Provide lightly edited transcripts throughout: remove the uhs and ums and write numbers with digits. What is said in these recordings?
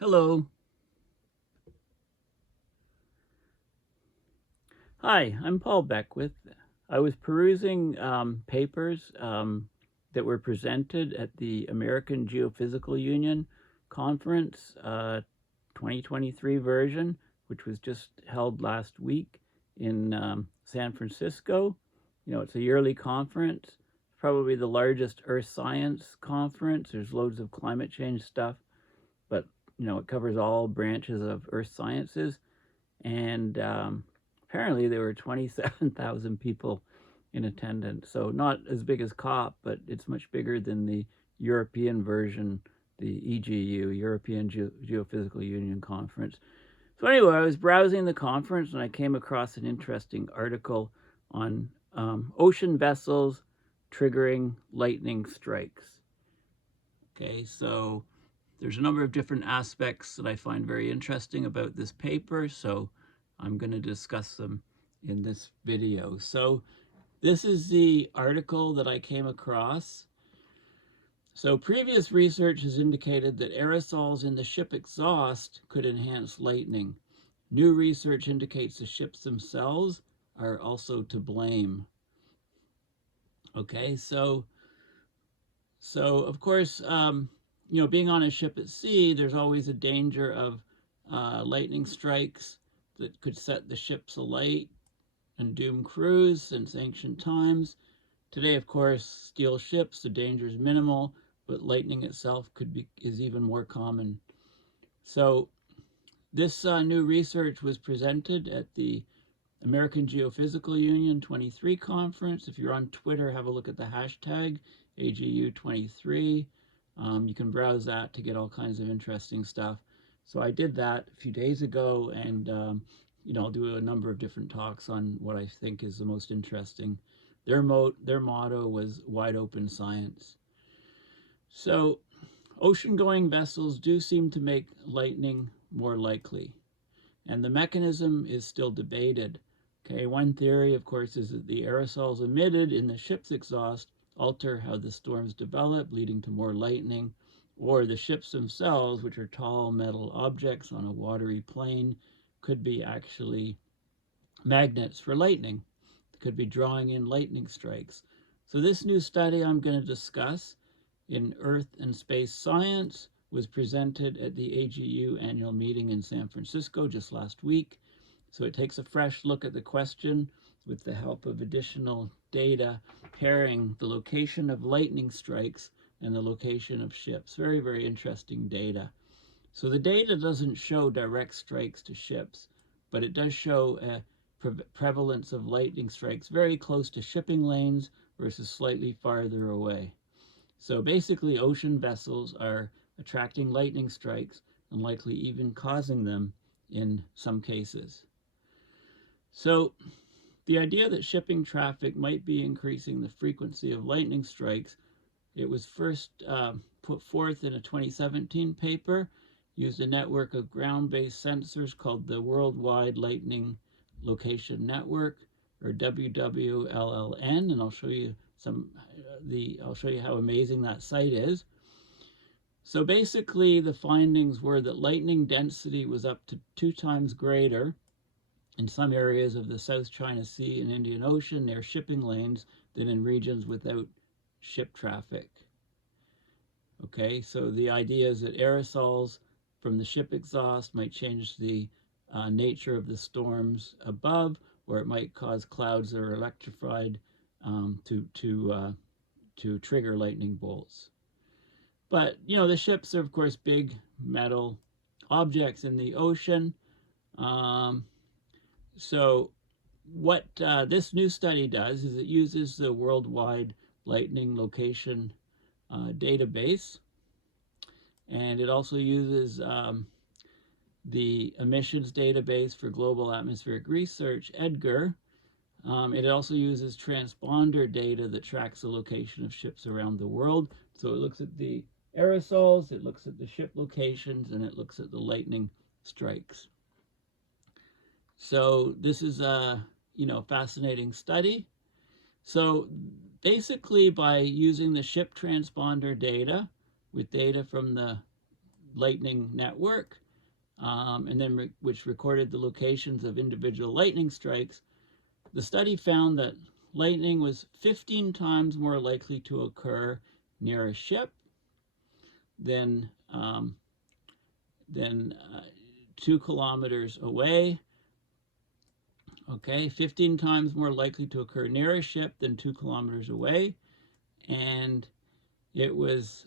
Hello. Hi, I'm Paul Beckwith. I was perusing papers that were presented at the American Geophysical Union conference 2023 version, which was just held last week in San Francisco. You know, it's a yearly conference, probably the largest earth science conference. There's loads of climate change stuff, but you know, it covers all branches of earth sciences. And apparently there were 27,000 people in attendance. So not as big as COP, but it's much bigger than the European version, the EGU, European Geophysical Union Conference. So anyway, I was browsing the conference and I came across an interesting article on ocean vessels triggering lightning strikes. Okay, so there's a number of different aspects that I find very interesting about this paper, so I'm going to discuss them in this video. So this is the article that I came across. So previous research has indicated that aerosols in the ship exhaust could enhance lightning. New research indicates the ships themselves are also to blame. Okay, so of course, you know, being on a ship at sea, there's always a danger of lightning strikes that could set the ships alight and doom crews since ancient times. Today, of course, steel ships, the danger is minimal, but lightning itself is even more common. So this new research was presented at the American Geophysical Union 23 conference. If you're on Twitter, have a look at the hashtag AGU23. You can browse that to get all kinds of interesting stuff. So I did that a few days ago, and you know, I'll do a number of different talks on what I think is the most interesting. Their motto was wide open science. So ocean-going vessels do seem to make lightning more likely, and the mechanism is still debated. Okay, one theory, of course, is that the aerosols emitted in the ship's exhaust alter how the storms develop, leading to more lightning, or the ships themselves, which are tall metal objects on a watery plane, could be actually magnets for lightning. They could be drawing in lightning strikes. So this new study I'm going to discuss in Earth and Space Science was presented at the AGU annual meeting in San Francisco just last week. So it takes a fresh look at the question with the help of additional data pairing the location of lightning strikes and the location of ships. Very, very interesting data. So the data doesn't show direct strikes to ships, but it does show a prevalence of lightning strikes very close to shipping lanes versus slightly farther away. So basically, ocean vessels are attracting lightning strikes and likely even causing them in some cases. So the idea that shipping traffic might be increasing the frequency of lightning strikes, it was first put forth in a 2017 paper, used a network of ground-based sensors called the Worldwide Lightning Location Network, or WWLLN, and I'll show you how amazing that site is. So basically, the findings were that lightning density was up to 2 times greater in some areas of the South China Sea and Indian Ocean near shipping lanes than in regions without ship traffic. Okay, so the idea is that aerosols from the ship exhaust might change the nature of the storms above, or it might cause clouds that are electrified to trigger lightning bolts. But, you know, the ships are, of course, big metal objects in the ocean. So what this new study does is it uses the Worldwide Lightning Location database, and it also uses the emissions database for global atmospheric research, EDGAR. It also uses transponder data that tracks the location of ships around the world. So it looks at the aerosols, it looks at the ship locations, and it looks at the lightning strikes. So this is a fascinating study. So basically, by using the ship transponder data with data from the lightning network, and then which recorded the locations of individual lightning strikes, the study found that lightning was 15 times more likely to occur near a ship than 2 kilometers away. Okay, 15 times more likely to occur near a ship than 2 kilometers away. And it was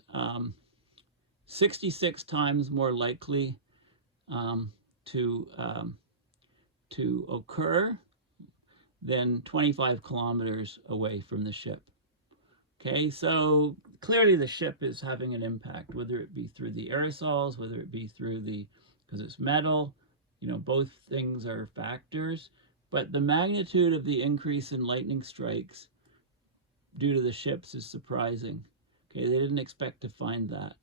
66 times more likely to occur than 25 kilometers away from the ship. Okay, so clearly the ship is having an impact, whether it be through the aerosols, whether it be through because it's metal, both things are factors. But the magnitude of the increase in lightning strikes due to the ships is surprising. Okay, they didn't expect to find that.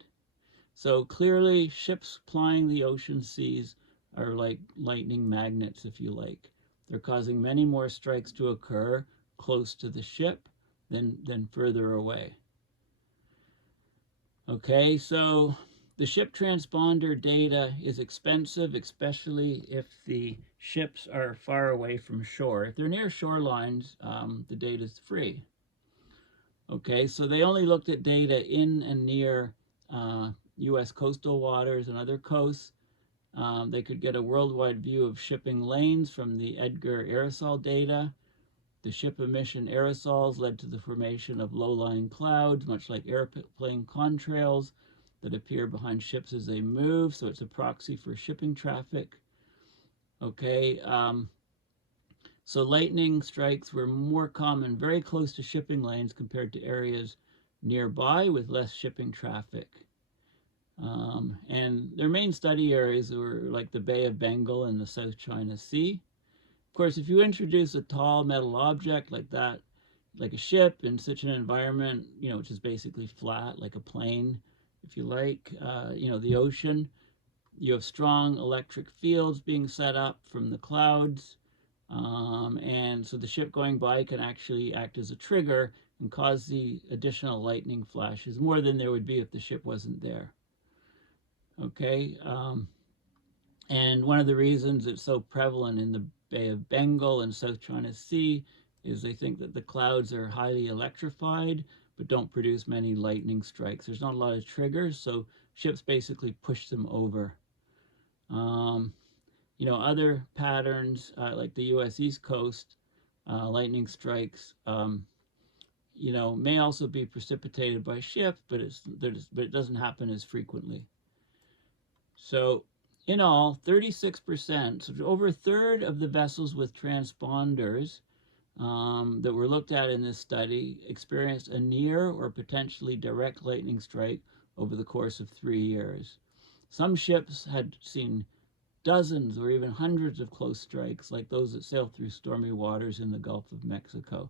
So clearly ships plying the ocean seas are like lightning magnets, if you like. They're causing many more strikes to occur close to the ship than further away. Okay, so the ship transponder data is expensive, especially if the ships are far away from shore. If they're near shorelines, the data is free. Okay, so they only looked at data in and near U.S. coastal waters and other coasts. They could get a worldwide view of shipping lanes from the Edgar aerosol data. The ship emission aerosols led to the formation of low-lying clouds, much like airplane contrails that appear behind ships as they move, so it's a proxy for shipping traffic. Okay, so lightning strikes were more common very close to shipping lanes compared to areas nearby with less shipping traffic. And their main study areas were like the Bay of Bengal and the South China Sea. Of course, if you introduce a tall metal object like that, like a ship in such an environment, which is basically flat, like a plane, if you like, the ocean, you have strong electric fields being set up from the clouds. And so the ship going by can actually act as a trigger and cause the additional lightning flashes, more than there would be if the ship wasn't there. Okay, and one of the reasons it's so prevalent in the Bay of Bengal and South China Sea is they think that the clouds are highly electrified but don't produce many lightning strikes. There's not a lot of triggers, so ships basically push them over. Other patterns like the U.S. East Coast, lightning strikes, may also be precipitated by ships, but it doesn't happen as frequently. So in all, 36%, so over a third of the vessels with transponders that were looked at in this study experienced a near or potentially direct lightning strike over the course of 3 years. Some ships had seen dozens or even hundreds of close strikes, like those that sail through stormy waters in the Gulf of Mexico.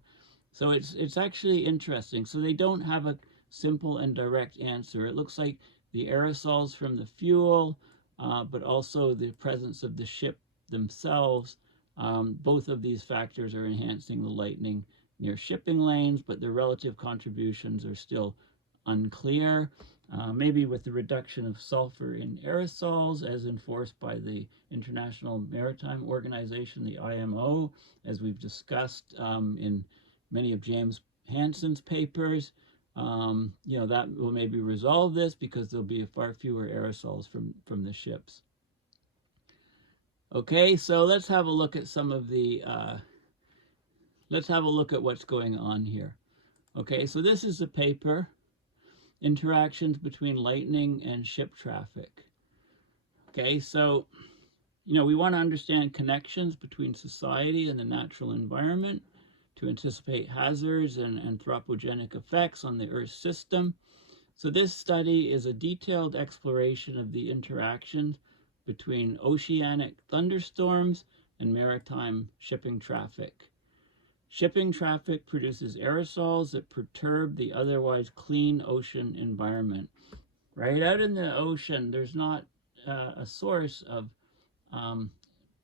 So it's actually interesting. So they don't have a simple and direct answer. It looks like the aerosols from the fuel, but also the presence of the ship themselves. Both of these factors are enhancing the lightning near shipping lanes, but their relative contributions are still unclear. Maybe with the reduction of sulfur in aerosols as enforced by the International Maritime Organization, the IMO, as we've discussed in many of James Hansen's papers, that will maybe resolve this because there'll be far fewer aerosols from the ships. Okay, so let's have a look at some of the, let's have a look at what's going on here. Okay, so this is a paper, Interactions Between Lightning and Ship Traffic. Okay, so, we want to understand connections between society and the natural environment to anticipate hazards and anthropogenic effects on the Earth system. So this study is a detailed exploration of the interactions between oceanic thunderstorms and maritime shipping traffic. Shipping traffic produces aerosols that perturb the otherwise clean ocean environment. Right out in the ocean, there's not a source of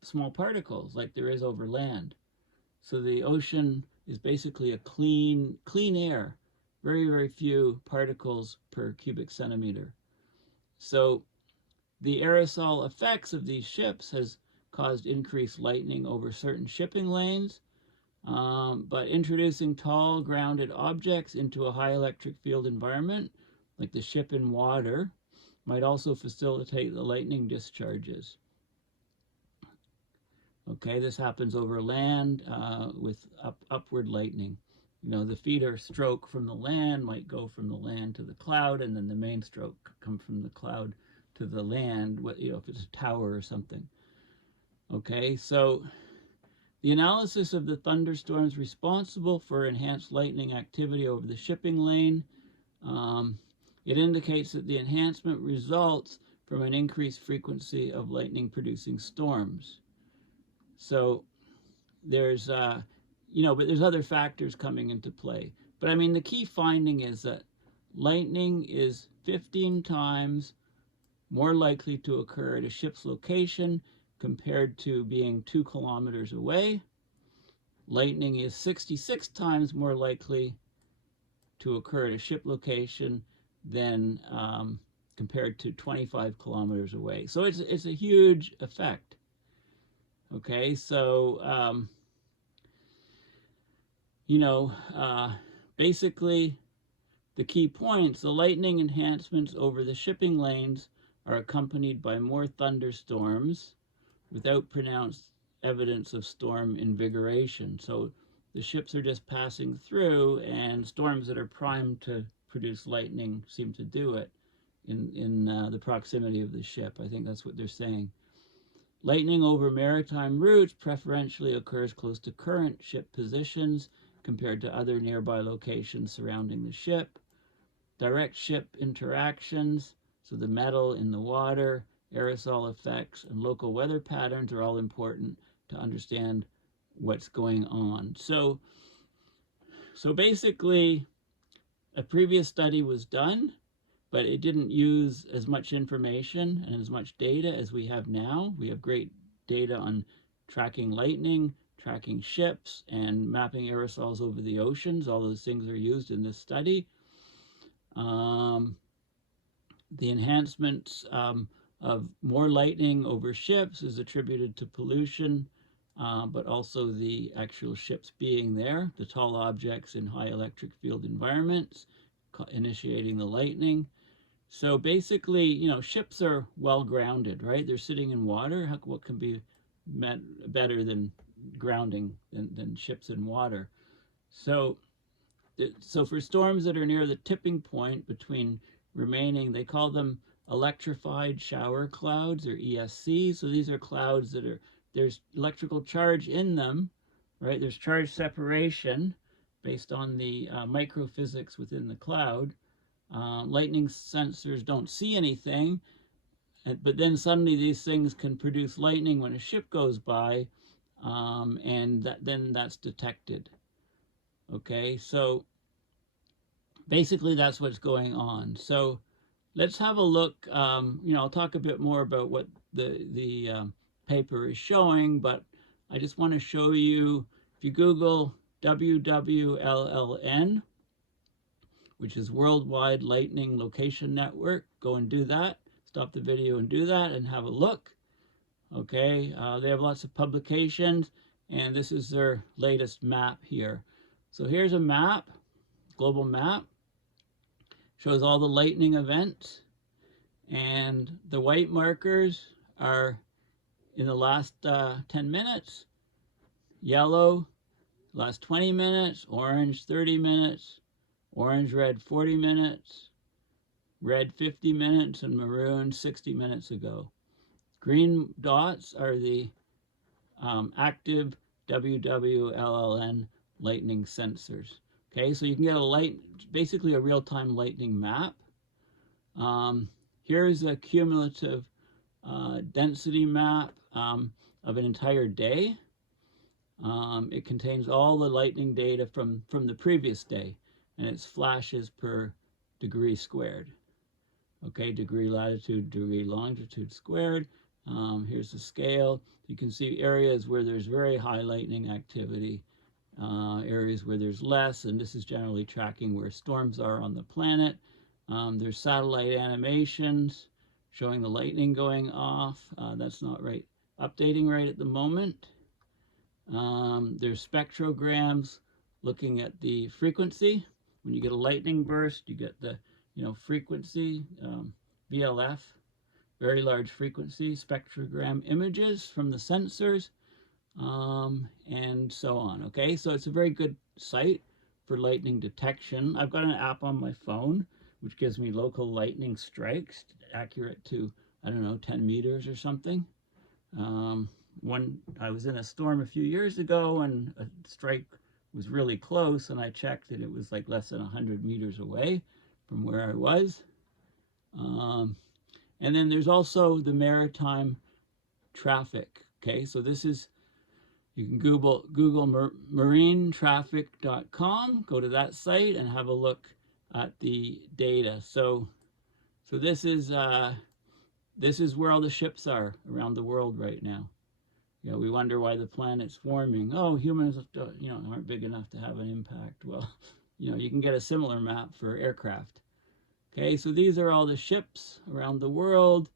small particles like there is over land. So the ocean is basically a clean air, very, very few particles per cubic centimeter. So the aerosol effects of these ships has caused increased lightning over certain shipping lanes, but introducing tall grounded objects into a high electric field environment, like the ship in water, might also facilitate the lightning discharges. Okay, this happens over land with upward lightning. You know, the feeder stroke from the land might go from the land to the cloud, and then the main stroke come from the cloud to the land, you know, if it's a tower or something. Okay, so the analysis of the thunderstorms responsible for enhanced lightning activity over the shipping lane, it indicates that the enhancement results from an increased frequency of lightning producing storms. So there's, you know, but there's other factors coming into play. But I mean, the key finding is that lightning is 15 times more likely to occur at a ship's location compared to being 2 kilometers away. Lightning is 66 times more likely to occur at a ship location than compared to 25 kilometers away. So it's a huge effect. Okay, so, you know, basically the key points, the lightning enhancements over the shipping lanes are accompanied by more thunderstorms without pronounced evidence of storm invigoration. So the ships are just passing through, and storms that are primed to produce lightning seem to do it in the proximity of the ship. I think that's what they're saying. Lightning over maritime routes preferentially occurs close to current ship positions compared to other nearby locations surrounding the ship. Direct ship interactions, so the metal in the water, aerosol effects, and local weather patterns are all important to understand what's going on. So basically, a previous study was done, but it didn't use as much information and as much data as we have now. We have great data on tracking lightning, tracking ships, and mapping aerosols over the oceans. All those things are used in this study. The enhancements of more lightning over ships is attributed to pollution, but also the actual ships being there, the tall objects in high electric field environments, initiating the lightning. So basically, you know, ships are well grounded, right? They're sitting in water. What can be better than grounding than ships in water? So for storms that are near the tipping point between remaining, they call them electrified shower clouds, or ESC. So these are clouds that there's electrical charge in them, right? There's charge separation based on the microphysics within the cloud. Lightning sensors don't see anything, but then suddenly these things can produce lightning when a ship goes by, and then that's detected. Okay, so basically that's what's going on. So let's have a look. You know, I'll talk a bit more about what the paper is showing, but I just want to show you, if you Google WWLLN, which is Worldwide Lightning Location Network, go and do that. Stop the video and do that and have a look. Okay, they have lots of publications, and this is their latest map here. So here's a map, global map, shows all the lightning events, and the white markers are in the last 10 minutes, yellow, last 20 minutes, orange 30 minutes, orange, red 40 minutes, red 50 minutes, and maroon 60 minutes ago. Green dots are the active WWLLN lightning sensors. Okay, so you can get basically a real-time lightning map. Here's a cumulative density map of an entire day. It contains all the lightning data from the previous day, and it's flashes per degree squared. Okay, degree latitude, degree longitude squared. Here's the scale. You can see areas where there's very high lightning activity, areas where there's less, and this is generally tracking where storms are on the planet. There's satellite animations showing the lightning going off. That's not right, updating right at the moment. There's spectrograms looking at the frequency. When you get a lightning burst, you get the frequency, VLF, very large frequency, spectrogram images from the sensors, and so on. Okay, so it's a very good site for lightning detection. I've got an app on my phone which gives me local lightning strikes, accurate to, I don't know, 10 meters or something. I was in a storm a few years ago and a strike was really close, and I checked and it was like less than 100 meters away from where I was. And then there's also the maritime traffic. Okay, so this is, you can Google marinetraffic.com, go to that site and have a look at the data. So this is where all the ships are around the world right now. We wonder why the planet's warming. Oh, humans, aren't big enough to have an impact. Well, you can get a similar map for aircraft. Okay, so these are all the ships around the world.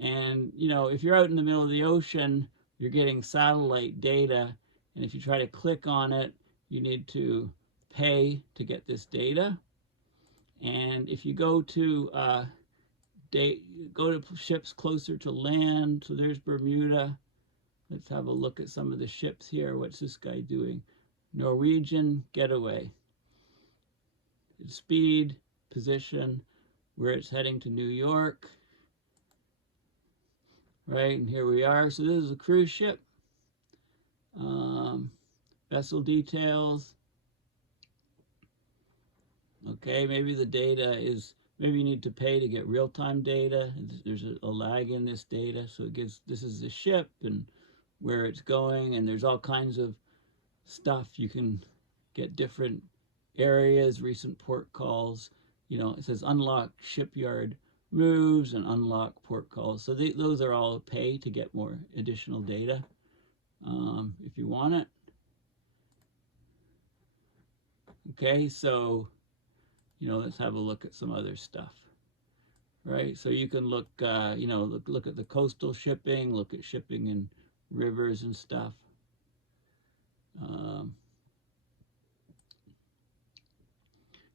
And, if you're out in the middle of the ocean, you're getting satellite data. And if you try to click on it, you need to pay to get this data. And if you go to ships closer to land, so there's Bermuda. Let's have a look at some of the ships here. What's this guy doing? Norwegian Getaway. Speed, position, where it's heading to New York. Right, and here we are. So this is a cruise ship. Vessel details. Okay, maybe the data is, maybe you need to pay to get real-time data. There's a lag in this data, so it gives, this is the ship and where it's going, and there's all kinds of stuff. You can get different areas, recent port calls. It says unlock shipyard moves and unlock port calls. So those are all pay to get more additional data if you want it. Okay, so let's have a look at some other stuff. Right, so you can look, look at the coastal shipping, look at shipping in rivers and stuff.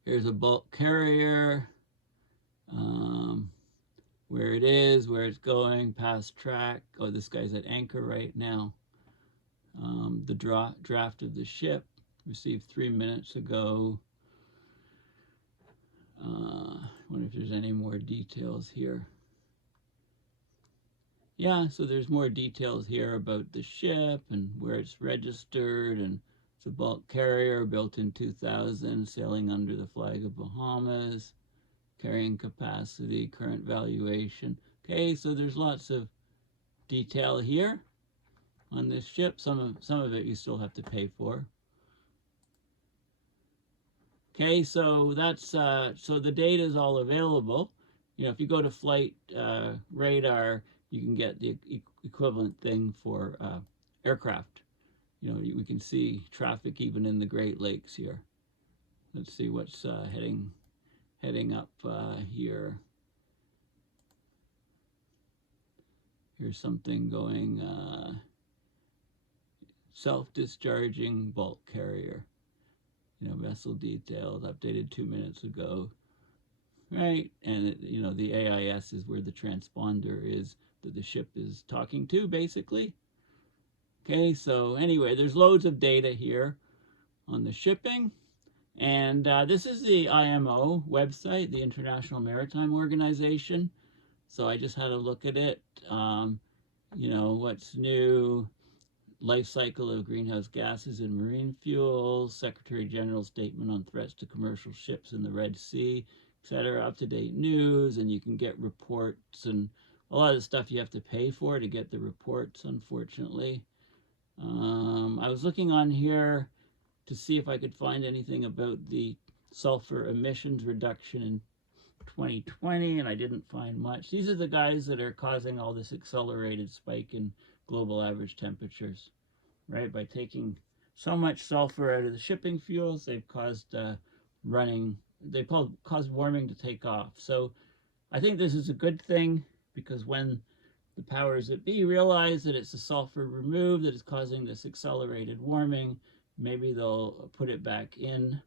Here's a bulk carrier, where it is, where it's going, past track. Oh, this guy's at anchor right now. The draft of the ship, received 3 minutes ago. Wonder if there's any more details here. Yeah, so there's more details here about the ship and where it's registered, and it's a bulk carrier built in 2000, sailing under the flag of Bahamas, carrying capacity, current valuation. Okay, so there's lots of detail here on this ship. Some of it you still have to pay for. Okay, so that's so the data is all available. If you go to flight radar, you can get the equivalent thing for aircraft. We can see traffic even in the Great Lakes here. Let's see what's heading up here. Here's something going, self-discharging bulk carrier. Vessel details, updated 2 minutes ago. Right, and the AIS is where the transponder is that the ship is talking to, basically. Okay, so anyway, there's loads of data here on the shipping. And this is the IMO website, the International Maritime Organization. So I just had a look at it. What's new, life cycle of greenhouse gases and marine fuels, Secretary General's statement on threats to commercial ships in the Red Sea, etc. Up-to-date news, and you can get reports, and a lot of the stuff you have to pay for to get the reports, unfortunately. I was looking on here to see if I could find anything about the sulfur emissions reduction in 2020, and I didn't find much. These are the guys that are causing all this accelerated spike in global average temperatures, right? By taking so much sulfur out of the shipping fuels, they've caused caused warming to take off. So I think this is a good thing because when the powers that be realize that it's the sulfur removed that is causing this accelerated warming, maybe they'll put it back in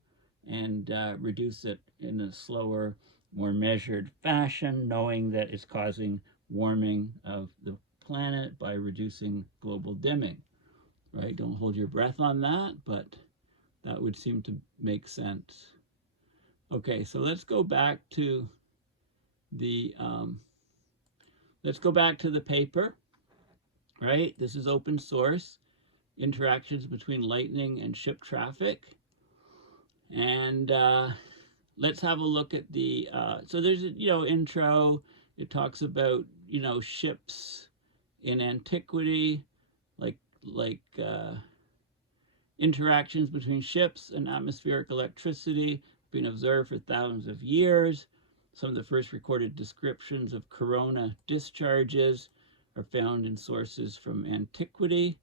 and reduce it in a slower, more measured fashion, knowing that it's causing warming of the planet by reducing global dimming, right? Don't hold your breath on that, but that would seem to make sense. Okay, so let's go back to the paper, right? This is open source, interactions between lightning and ship traffic. And let's have a look at the, so there's a, intro. It talks about, ships in antiquity, like interactions between ships and atmospheric electricity being observed for thousands of years. Some of the first recorded descriptions of corona discharges are found in sources from antiquity.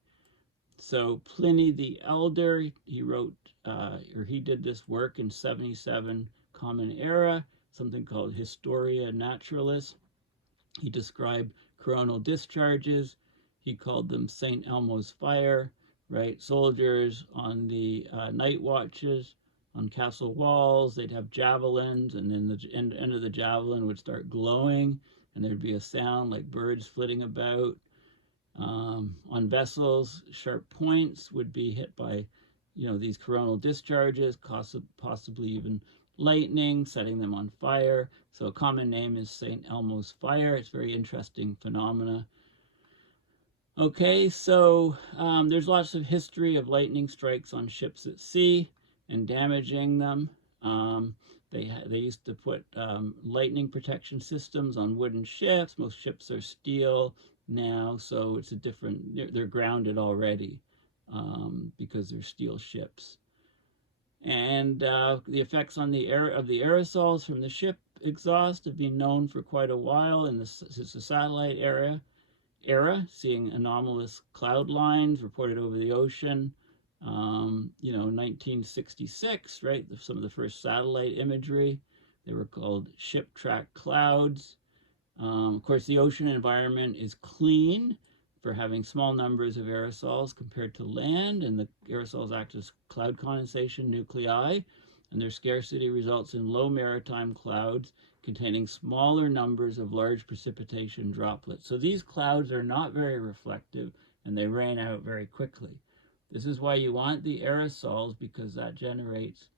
So Pliny the Elder, he wrote, or he did this work in 77 Common Era, something called Historia Naturalis. He described coronal discharges. He called them St. Elmo's fire, right? Soldiers on the night watches on castle walls, they'd have javelins, and then the end of the javelin would start glowing, and there'd be a sound like birds flitting about. On vessels, sharp points would be hit by, these coronal discharges, possibly even lightning, setting them on fire. So a common name is St. Elmo's fire. It's a very interesting phenomena. Okay, so there's lots of history of lightning strikes on ships at sea and damaging them. They used to put lightning protection systems on wooden ships. Most ships are steel now, so it's a different, they're grounded already because they're steel ships. And the effects on the air of the aerosols from the ship exhaust have been known for quite a while since the satellite era, seeing anomalous cloud lines reported over the ocean. 1966, right? Some of the first satellite imagery. They were called ship track clouds. Of course, the ocean environment is clean for having small numbers of aerosols compared to land, and the aerosols act as cloud condensation nuclei, and their scarcity results in low maritime clouds containing smaller numbers of large precipitation droplets. So these clouds are not very reflective, and they rain out very quickly. This is why you want the aerosols, because that generates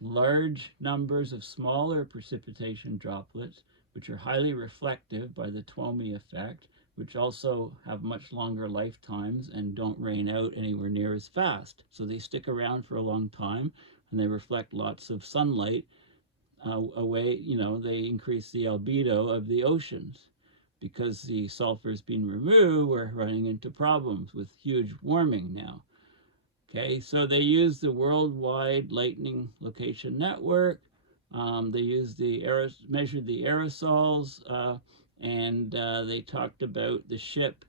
large numbers of smaller precipitation droplets, which are highly reflective by the Twomey effect, which also have much longer lifetimes and don't rain out anywhere near as fast. So they stick around for a long time, and they reflect lots of sunlight away. They increase the albedo of the oceans. Because the sulfur has been removed, we're running into problems with huge warming now. Okay, so they use the Worldwide Lightning Location Network. They measured the aerosols, and they talked about the ship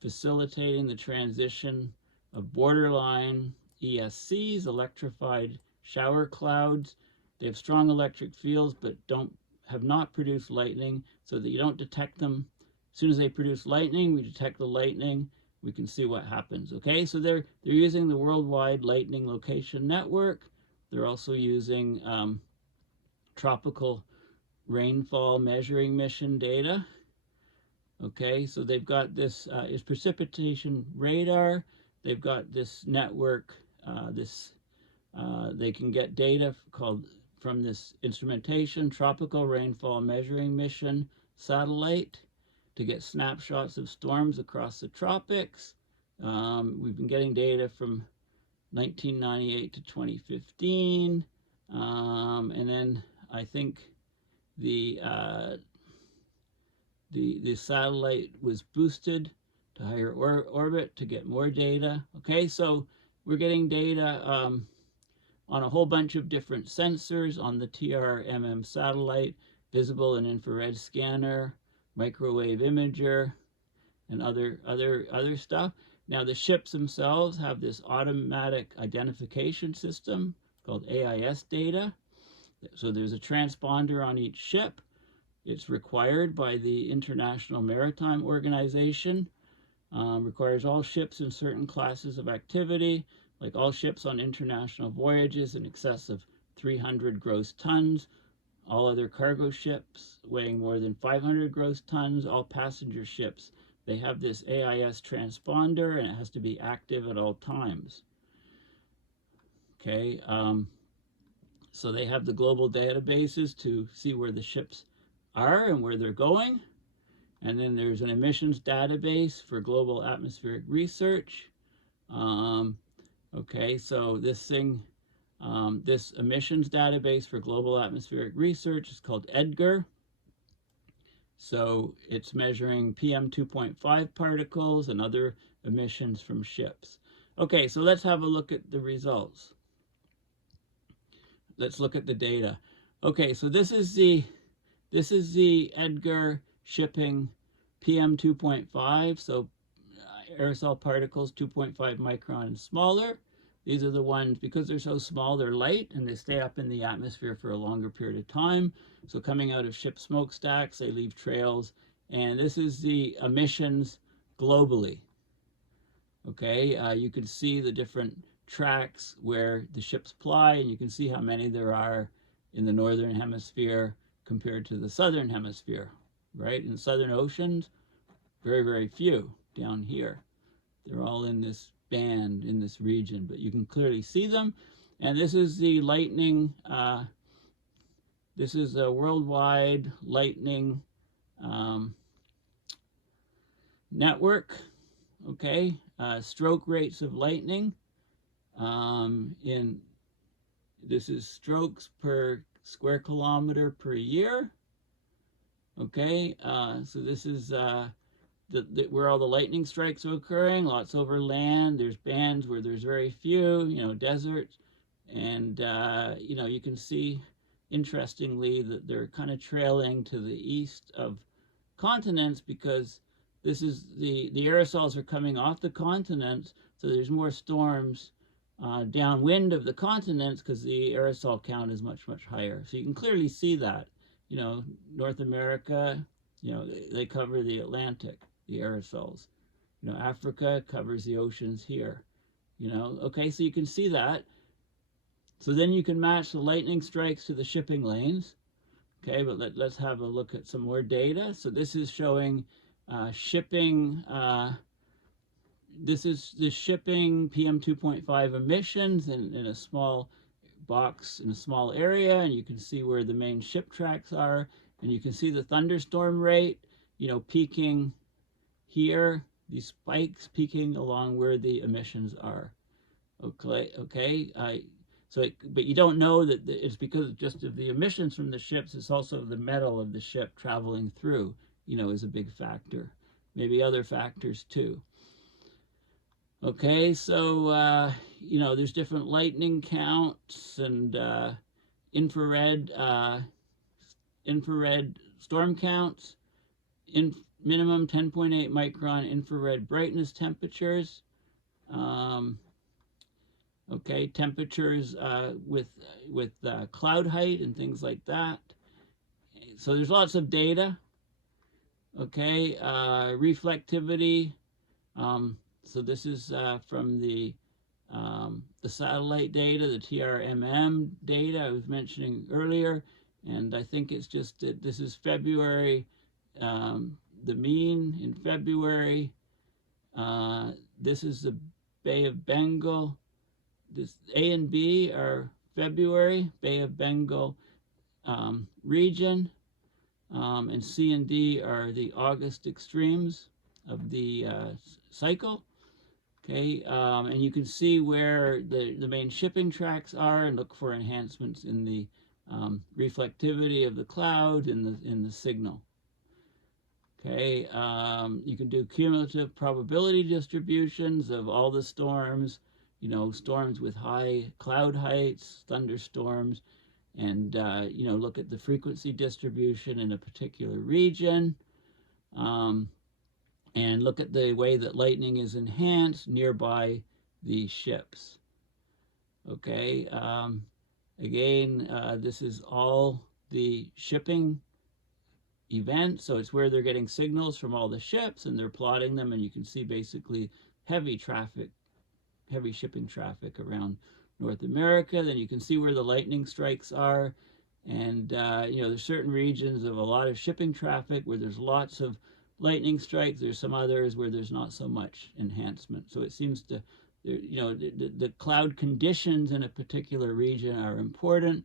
facilitating the transition of borderline ESCs, electrified shower clouds. They have strong electric fields, but have not produced lightning, so that you don't detect them. As soon as they produce lightning, we detect the lightning, we can see what happens. Okay, so they're using the Worldwide Lightning Location Network. They're also using tropical rainfall measuring mission data. Okay, so they've got this is precipitation radar. They've got this network. They can get data from this instrumentation, Tropical Rainfall Measuring Mission satellite, to get snapshots of storms across the tropics. We've been getting data from 1998 to 2015, and then I think the satellite was boosted to higher orbit to get more data. Okay, so we're getting data on a whole bunch of different sensors on the TRMM satellite, visible and infrared scanner, microwave imager, and other stuff. Now the ships themselves have this automatic identification system called AIS data. So there's a transponder on each ship, It's required by the International Maritime Organization. Requires all ships in certain classes of activity, like all ships on international voyages in excess of 300 gross tons, all other cargo ships weighing more than 500 gross tons, all passenger ships. They have this AIS transponder, and it has to be active at all times. Okay, so they have the global databases to see where the ships are and where they're going. And then there's an emissions database for global atmospheric research. Okay, so this emissions database for global atmospheric research is called EDGAR. So it's measuring PM 2.5 particles and other emissions from ships. Okay, so let's have a look at the results. Let's look at the data. Okay, so this is the EDGAR shipping PM 2.5, so aerosol particles 2.5 micron and smaller. These are the ones, because they're so small, they're light and they stay up in the atmosphere for a longer period of time. So coming out of ship smokestacks, they leave trails. And this is the emissions globally. Okay, you can see the different tracks where the ships ply, and you can see how many there are in the northern hemisphere compared to the southern hemisphere, right? In the southern oceans, very, very few down here. They're all in this band, in this region, but you can clearly see them. And this is the lightning, this is a worldwide lightning network, okay? Stroke rates of lightning. This is strokes per square kilometer per year. Okay, so this is where all the lightning strikes are occurring. Lots over land. There's bands where there's very few, deserts. And, you can see, interestingly, that they're kind of trailing to the east of continents, because this is the aerosols are coming off the continents, so there's more storms downwind of the continents because the aerosol count is much, much higher. So you can clearly see that. North America, they cover the Atlantic, the aerosols. Africa covers the oceans here. Okay, so you can see that. So then you can match the lightning strikes to the shipping lanes. Okay, but let's have a look at some more data. So this is showing shipping. This is the shipping PM 2.5 emissions in a small box in a small area, and you can see where the main ship tracks are, and you can see the thunderstorm rate, peaking here, these spikes peaking along where the emissions are. Okay. But you don't know that it's because just of the emissions from the ships. It's also the metal of the ship traveling through, is a big factor. Maybe other factors too. Okay, so, there's different lightning counts and infrared storm counts, minimum 10.8 micron infrared brightness temperatures. Okay, temperatures with cloud height and things like that. So there's lots of data. Okay, reflectivity. So this is from the satellite data, the TRMM data I was mentioning earlier, and I think it's just that this is February, the mean in February. This is the Bay of Bengal. This A and B are February, Bay of Bengal region, and C and D are the August extremes of the cycle. Okay, and you can see where the main shipping tracks are, and look for enhancements in the reflectivity of the cloud in the signal. Okay, you can do cumulative probability distributions of all the storms, storms with high cloud heights, thunderstorms, and look at the frequency distribution in a particular region. And look at the way that lightning is enhanced nearby the ships. Okay, again, this is all the shipping event. So it's where they're getting signals from all the ships and they're plotting them, and you can see basically heavy traffic, heavy shipping traffic around North America. Then you can see where the lightning strikes are. And, there's certain regions of a lot of shipping traffic where there's lots of lightning strikes. There's some others where there's not so much enhancement. So it seems to, the cloud conditions in a particular region are important.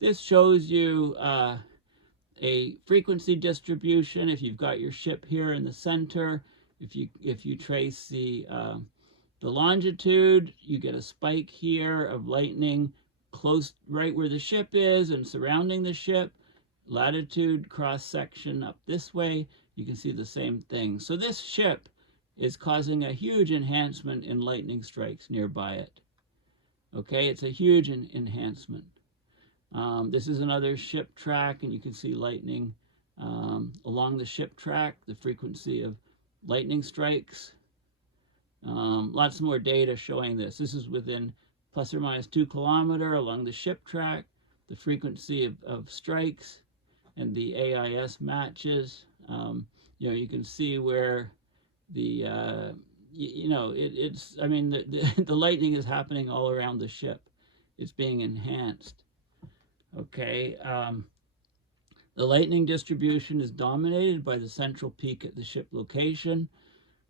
This shows you a frequency distribution. If you've got your ship here in the center, if you trace the longitude, you get a spike here of lightning close right where the ship is and surrounding the ship. Latitude cross section up this way, you can see the same thing. So this ship is causing a huge enhancement in lightning strikes nearby it. Okay, it's a huge enhancement. This is another ship track, and you can see lightning along the ship track, the frequency of lightning strikes. Lots more data showing this. This is within plus or minus 2 kilometers along the ship track, the frequency of strikes, and the AIS matches. You can see where the, the lightning is happening all around the ship. It's being enhanced. Okay. The lightning distribution is dominated by the central peak at the ship location.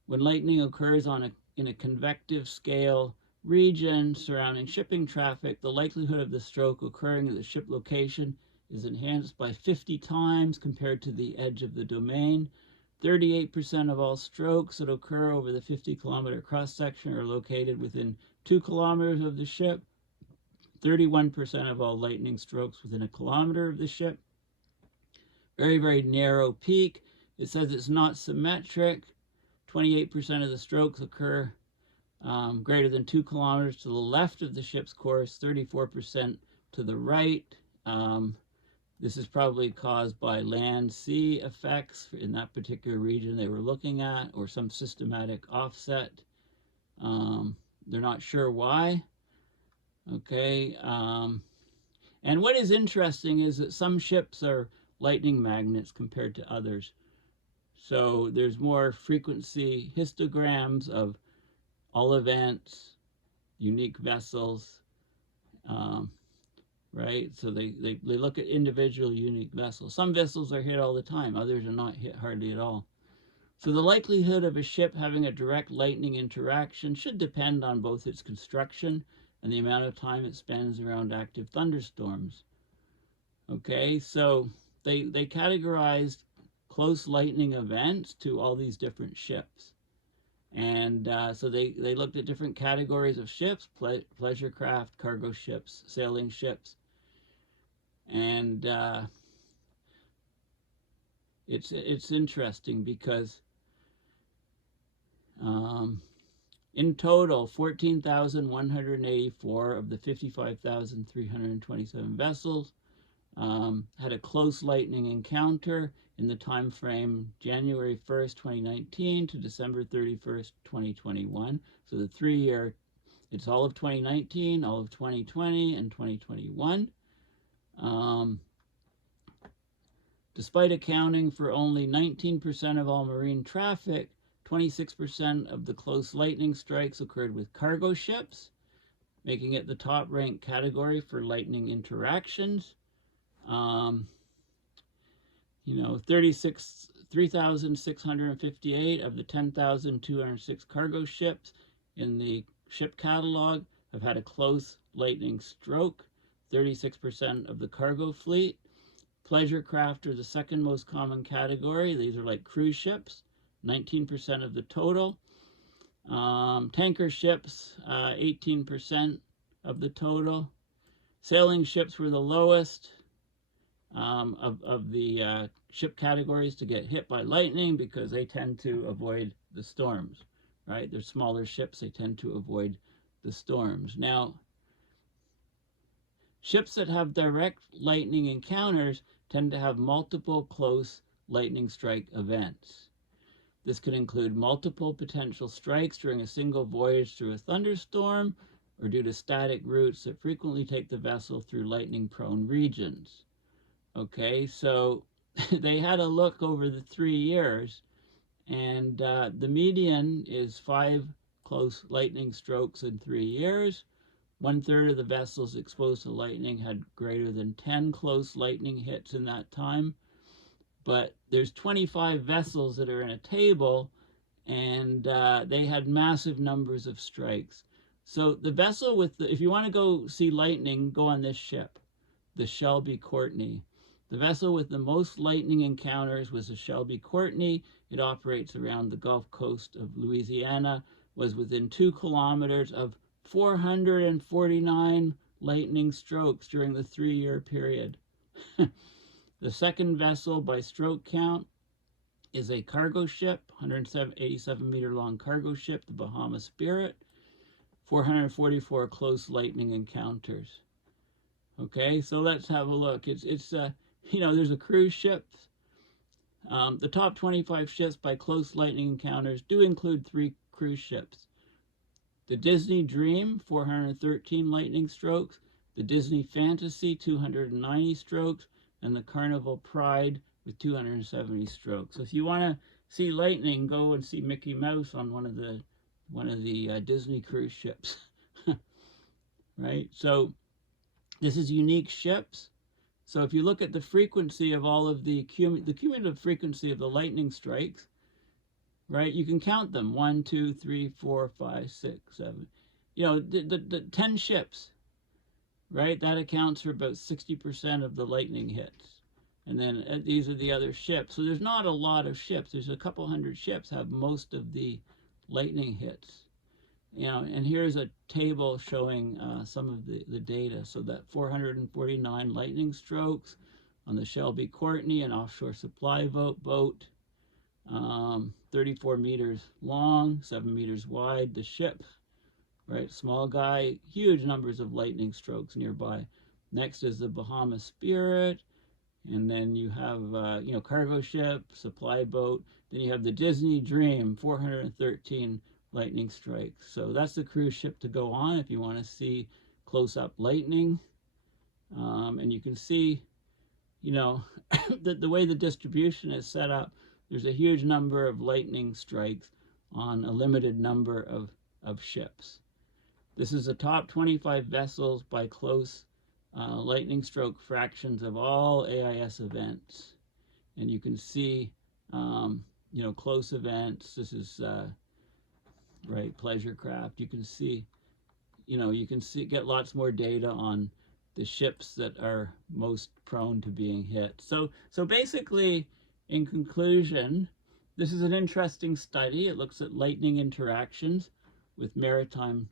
When lightning occurs in a convective scale region surrounding shipping traffic, the likelihood of the stroke occurring at the ship location is enhanced by 50 times compared to the edge of the domain. 38% of all strokes that occur over the 50-kilometer cross-section are located within 2 kilometers of the ship. 31% of all lightning strokes within a kilometer of the ship. Very, very narrow peak. It says it's not symmetric. 28% of the strokes occur greater than 2 kilometers to the left of the ship's course, 34% to the right. This is probably caused by land-sea effects in that particular region they were looking at, or some systematic offset. They're not sure why. Okay. And what is interesting is that some ships are lightning magnets compared to others. So there's more frequency histograms of all events, unique vessels, right? So they look at individual unique vessels. Some vessels are hit all the time, others are not hit hardly at all. So the likelihood of a ship having a direct lightning interaction should depend on both its construction and the amount of time it spends around active thunderstorms. Okay, so they categorized close lightning events to all these different ships. And so they looked at different categories of ships: pleasure craft, cargo ships, sailing ships. And it's interesting because in total, 14,184 of the 55,327 vessels had a close lightning encounter in the time frame January 1st, 2019 to December 31st, 2021. So the 3-year, it's all of 2019, all of 2020, and 2021. Despite accounting for only 19% of all marine traffic, 26% of the close lightning strikes occurred with cargo ships, making it the top-ranked category for lightning interactions. 3,658 of the 10,206 cargo ships in the ship catalog have had a close lightning stroke. 36% of the cargo fleet. Pleasure craft are the second most common category. These are like cruise ships, 19% of the total. Tanker ships, 18% of the total. Sailing ships were the lowest of the ship categories to get hit by lightning because they tend to avoid the storms, right? They're smaller ships, they tend to avoid the storms. Now, ships that have direct lightning encounters tend to have multiple close lightning strike events. This could include multiple potential strikes during a single voyage through a thunderstorm or due to static routes that frequently take the vessel through lightning-prone regions. Okay, so they had a look over the 3 years, and the median is 5 close lightning strokes in 3 years. 1/3 of the vessels exposed to lightning had greater than 10 close lightning hits in that time. But there's 25 vessels that are in a table, and they had massive numbers of strikes. So the vessel with if you want to go see lightning, go on this ship, the Shelby Courtney. The vessel with the most lightning encounters was the Shelby Courtney. It operates around the Gulf Coast of Louisiana, was within 2 kilometers of 449 lightning strokes during the 3-year period. The second vessel by stroke count is a cargo ship, 187-meter long cargo ship, the Bahama Spirit, 444 close lightning encounters. Okay, so let's have a look. It's there's a cruise ship. The top 25 ships by close lightning encounters do include 3 cruise ships. The Disney Dream, 413 lightning strokes. The Disney Fantasy, 290 strokes. And the Carnival Pride with 270 strokes. So if you want to see lightning, go and see Mickey Mouse on one of the Disney cruise ships. Right? So this is unique ships. So if you look at the frequency of all of the cumulative frequency of the lightning strikes, right, you can count them. 1, 2, 3, 4, 5, 6, 7. The 10 ships, right? That accounts for about 60% of the lightning hits. And then these are the other ships. So there's not a lot of ships. There's a couple hundred ships have most of the lightning hits. And here's a table showing some of the data. So that 449 lightning strokes on the Shelby Courtney, an offshore supply boat, 34 meters long, 7 meters wide. The ship, right, small guy, huge numbers of lightning strokes nearby. Next is the Bahama Spirit, and then you have cargo ship, supply boat. Then you have the Disney Dream, 413 lightning strikes. So that's the cruise ship to go on if you want to see close-up lightning. And you can see, the way the distribution is set up, there's a huge number of lightning strikes on a limited number of ships. This is the top 25 vessels by close lightning stroke fractions of all AIS events. And you can see, close events. This is, right, pleasure craft. You can see, get lots more data on the ships that are most prone to being hit. So basically, in conclusion, this is an interesting study. It looks at lightning interactions with maritime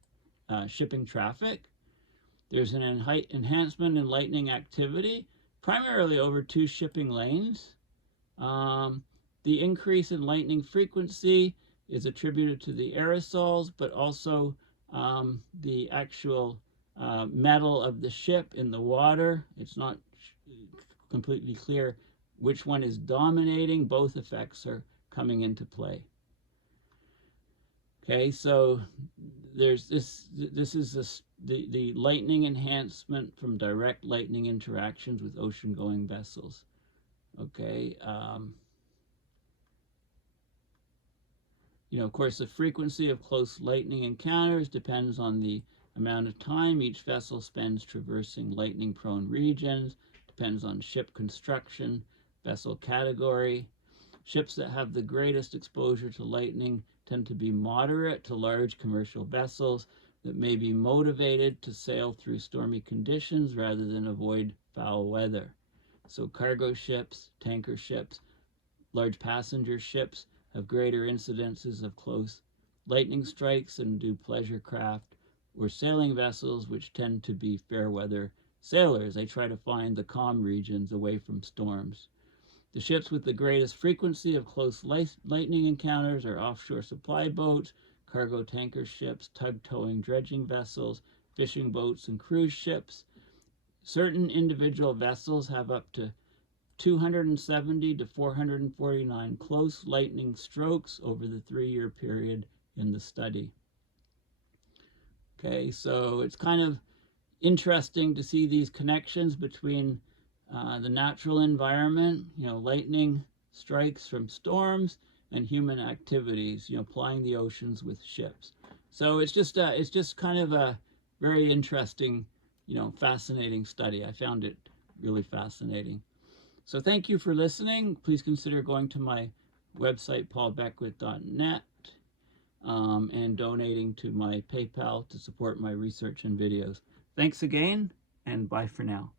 shipping traffic. There's an enhancement in lightning activity, primarily over 2 shipping lanes. The increase in lightning frequency is attributed to the aerosols, but also the actual metal of the ship in the water. It's not completely clear which one is dominating. Both effects are coming into play. Okay, so there's this is the lightning enhancement from direct lightning interactions with ocean-going vessels. Okay, of course, the frequency of close lightning encounters depends on the amount of time each vessel spends traversing lightning-prone regions, depends on ship construction, vessel category. Ships that have the greatest exposure to lightning tend to be moderate to large commercial vessels that may be motivated to sail through stormy conditions rather than avoid foul weather. So cargo ships, tanker ships, large passenger ships have greater incidences of close lightning strikes than do pleasure craft or sailing vessels, which tend to be fair weather sailors. They try to find the calm regions away from storms. The ships with the greatest frequency of close lightning encounters are offshore supply boats, cargo tanker ships, tug towing dredging vessels, fishing boats, and cruise ships. Certain individual vessels have up to 270 to 449 close lightning strokes over the 3-year period in the study. Okay, so it's kind of interesting to see these connections between the natural environment, lightning strikes from storms, and human activities, plying the oceans with ships. So it's just kind of a very interesting, fascinating study. I found it really fascinating. So thank you for listening. Please consider going to my website, paulbeckwith.net, and donating to my PayPal to support my research and videos. Thanks again, and bye for now.